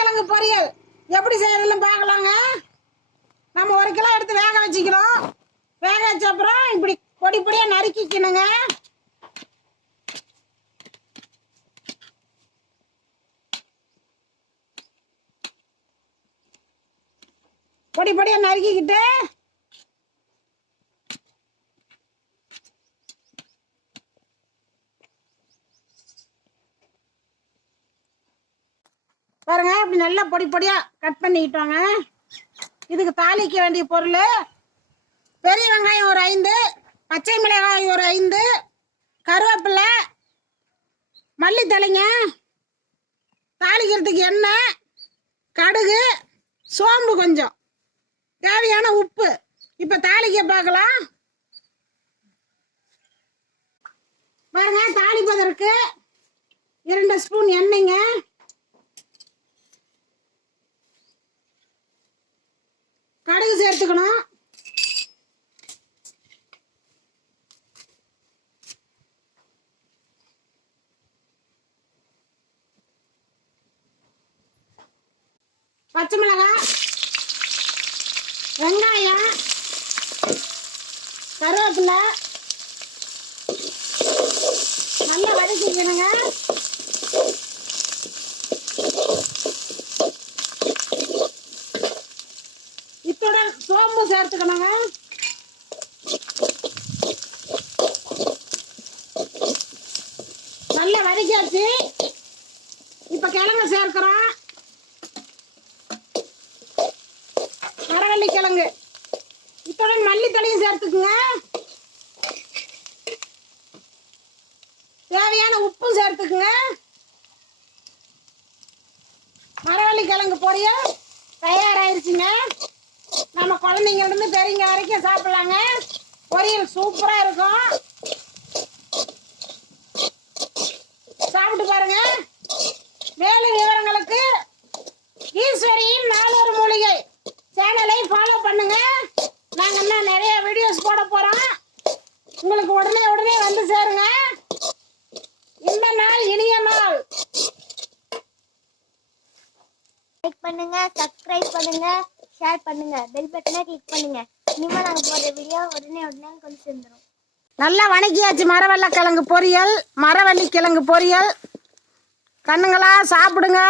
மரவள்ளிக்கிழங்கு பொரியல் எப்படி செய்யறதுன்னு பார்க்கலாங்க. நம்ம 1 கிலோ எடுத்து வேக வச்சுக்கிறோம். வேக வச்ச அப்புறம் இப்படி பொடி பொடியா நறுக்கிக்கணுங்க. பொடி பொடியா நறுக்கிக்கிட்டு பாருங்க, இப்படி நல்லா பொடி பொடியா கட் பண்ணிக்கிட்டோங்க. இதுக்கு தாளிக்க வேண்டிய பொருள் பெரிய வெங்காயம் ஒரு 5, பச்சை மிளகாய் ஒரு 5, கருவேப்பிலை, மல்லித்தழைங்க, தாளிக்கிறதுக்கு எண்ணெய், கடுகு, சோம்பு, கொஞ்சம் தேவையான உப்பு. இப்போ தாளிக்க பார்க்கலாம். பாருங்க, தாளிப்பதற்கு 2 ஸ்பூன் எண்ணெய்ங்க, கடுகு சேர்த்துக்கணும், பச்சை மிளகாய், வெங்காயம், கருவேப்பிலை நல்லா வதக்கிக்கணுங்க. இத்தோட சோம்பு சேர்த்துக்கணுங்க. நல்லா வதக்கியாச்சு. இப்ப கிழங்கு சேர்க்கிறோம். மரவள்ளிக்கிழங்கு இத்துடன் மல்லித்தழையும் சேர்த்துக்குங்க. தேவையான உப்பும் சேர்த்துக்குங்க. மரவள்ளிக்கிழங்கு பொரியல் தயாராயிருச்சுங்க. நம்ம குழந்தைங்க இருந்து பெரியவங்க வரைக்கும் சாப்பிடலாங்க. பொரியல் சூப்பரா இருக்கும். சாப்பிட்டு பாருங்க. மேலும் விவரங்களுக்கு ஈஸ்வரியின் 4 மூலிகை சேனலை ஃபாலோ பண்ணுங்க. நாங்க இன்னும் நிறைய வீடியோஸ் போட போறோம். உங்களுக்கு உடனே வந்து சேருங்க. இந்த நாள் இனிய நாள். லைக் பண்ணுங்க, சப்ஸ்கிரைப் பண்ணுங்க, ஷேர் பண்ணுங்க, பெல் பட்டனை கிளிக் பண்ணுங்க. இனிமே நாங்க போடுற வீடியோ உடனே கொண்டு சேர்ந்துரும். நல்லா வணக்கியாச்சு. மரவள்ளிக்கிழங்கு பொரியல், மரவள்ளிக்கிழங்கு பொரியல். கண்ணுங்களா சாப்பிடுங்க.